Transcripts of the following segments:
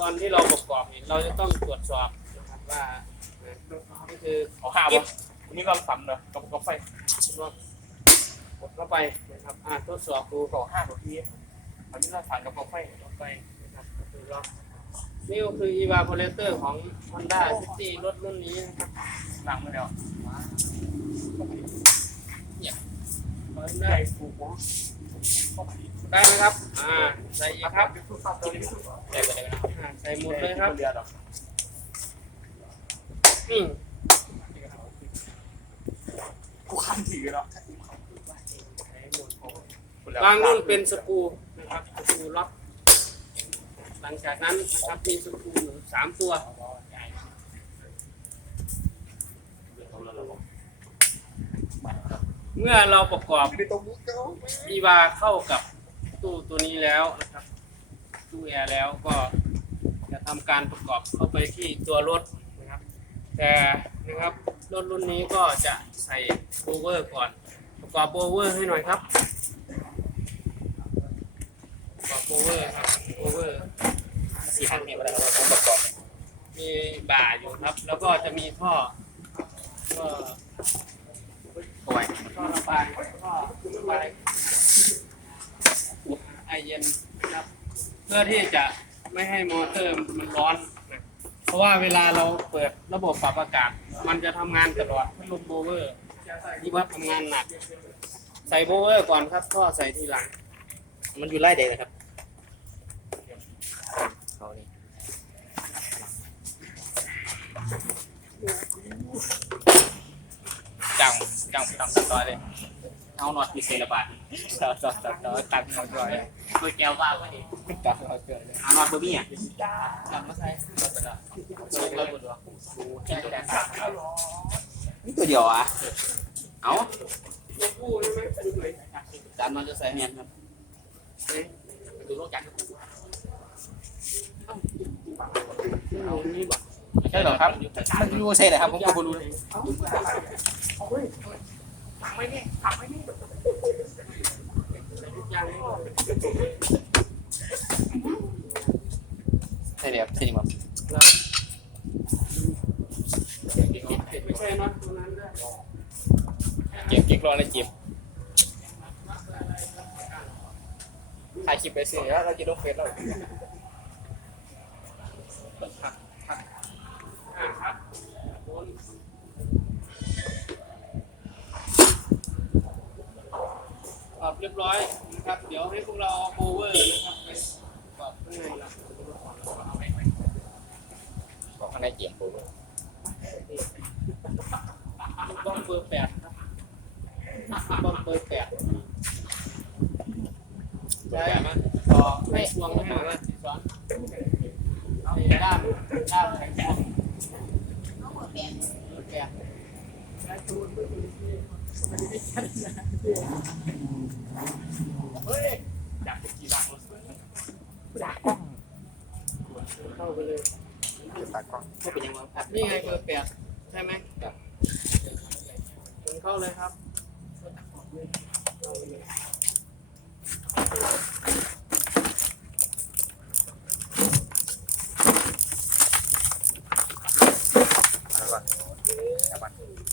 ตอนที่เราประกอบเนี่ยเราจะต้องตรวจสอบนะครับว่านี่คือเอาห้าวกิ๊บอันนี้ก็สันเหรอกับกับไฟว่ากดเข้าไปนะครับอ่าทดสอบดูต่อห้านาทีอันนี้เราสันกับกับไฟเข้าไปนะครับก็คือล็อกนี่ก็คือ evaporator ของ Honda City รถรุ่นนี้นะครับล้างมาแล้วได้ถูกหัว ได้ไหมครับ อ่า ใส่อีกครับแต่ก็ได้นะอ่าใส่หมดเลยครับเรือดอกอืมกูขั้นถือแล้วบางรุ่นเป็นสกรูนะครับสกรูล็อก หลังจากนั้นนะครับมีสกรูอยู่สามตัว เมื่อเราประกอบในตรงนี้ก็อีวาเข้ากับตู้ตัวนี้แล้วนะครับ ตู้แอร์แล้วก็จะทำการประกอบเข้าไปที่ตัวรถนะครับ แต่นะครับรถรุ่นนี้ก็จะใส่โบเวอร์ก่อน ประกอบโบเวอร์ให้หน่อยครับประกอบโบเวอร์ครับโบเวอร์สี่หันเนี่ยเวลาเราประกอบมีบ่าอยู่ครับ แล้วก็จะมีท่อก็ เอาไว้ท่อระบายท่อระบายไอเย็นนะครับ เพื่อที่จะไม่ให้มอเตอร์มันร้อนนะเพราะว่าเวลาเราเปิดระบบปรับอากาศ มันจะทำงานตลอดพัดลมโบเวอร์ที่ว่าทำงานหนัก ใส่โบเวอร์ก่อนครับท่อใส่ทีหลัง มันอยู่ไล่เด็กนะครับเขานี่ จังจังจังตัดต่อเลยเอาหนอดพิเศษละบาทตัดตัดตัดตัดตัดหนอดร้อยเพื่อแก้วว่าไว้ดิตัดหนอดเกินเลยเอาหนอดเบอร์บี้อะจังมาใส่หนอดไปละเราหมดวะแค่แค่สามนี่ตัวเดียวอะเอาตัวผู้ใช่ไหมดูหน่อยจานมันจะใส่แฮนครับดูโลกจักรเอานี่บอกใช่หรอครับมันดูใช่เลยครับผมก็รู้ เลยยังไม่บอกใช่เลยครับใช่ดีมั้งไม่ใช่น็อตตัวนั้นด้เก็บเก็บรอเลยเก็บถ่ายคลิปไปสิแล้วเราจะลงเฟซเรา อ่าครับโอนป รับเรียบร้อยนะครับ เดี๋ยวให้พวกเราเอาโอเวอร์นะครับไปปรับข้างในละบอกข้างในเกียมผมบ้องเบอร์แปดครับบ้องเบอร์แปดใช่ต่อให้พวงให้หน่อยว่าสอนเอาด้านด้านแข็งพวงเบอร์แปดอ ยากจะกี่ลังรถเข้าไปเลยตากล้องไม่เป็นยังไงครับนี่ไงเบอร์แปดใช่ไหมครับผมเข้าเลยครับ เอาก่อนเอาก่อน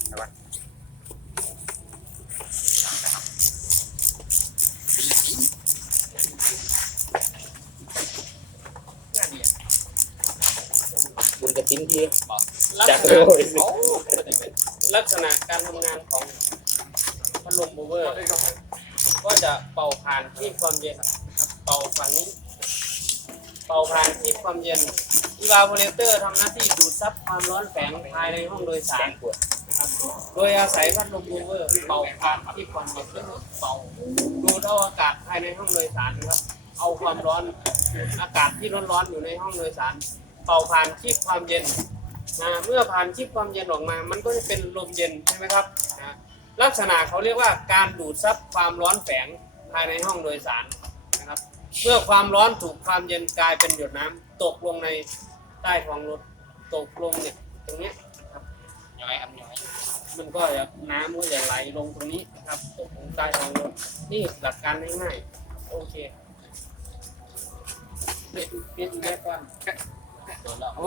เอาก่อน บุญกระทิ้งที่บอกลักจากษโลณะยโอ้ลักษณะการทำงานของพัดลมโบเวอร์ ก็จะเป่าผ่านที่ความเย็นนะครับเป่าฝั่งนี้ เป่าผ่านที่ความเย็นอีวาโพเลเตอร์ทำหน้าที่ดูดซับความร้อนแฝงภายในห้องโดยสารปวดนะครับโดยอาศัยพัดลมโบเวอร์เป่าผ่านที่ความเย็นก็คือเป่าดูดเอาอากาศภายในห้องโดยสารนะครับเอาความร้อนดูดอากาศที่ร้อนๆอยู่ในห้องโดยสาร เป่าผ่านที่ความเย็นนะเมื่อผ่านที่ความเย็นออกมา มันก็จะเป็นลมเย็นใช่ไหมครับนะลักษณะเขาเรียกว่าการดูดซับความร้อนแฝงภายในห้องโดยสารนะครับเมื่อความร้อนถูกความเย็นกลายเป็นหยดน้ำตกลงในใต้ท้องรถตกลงเนี่ยตรงเนี้ยครับย้อยครับย้อยมันก็จะน้ำก็จะไหลลงตรงนี้นะครับตกลงใต้ท้องรถนี่หลักการง่ายๆโอเคเป็นเป็นแม่ก่อน Wala.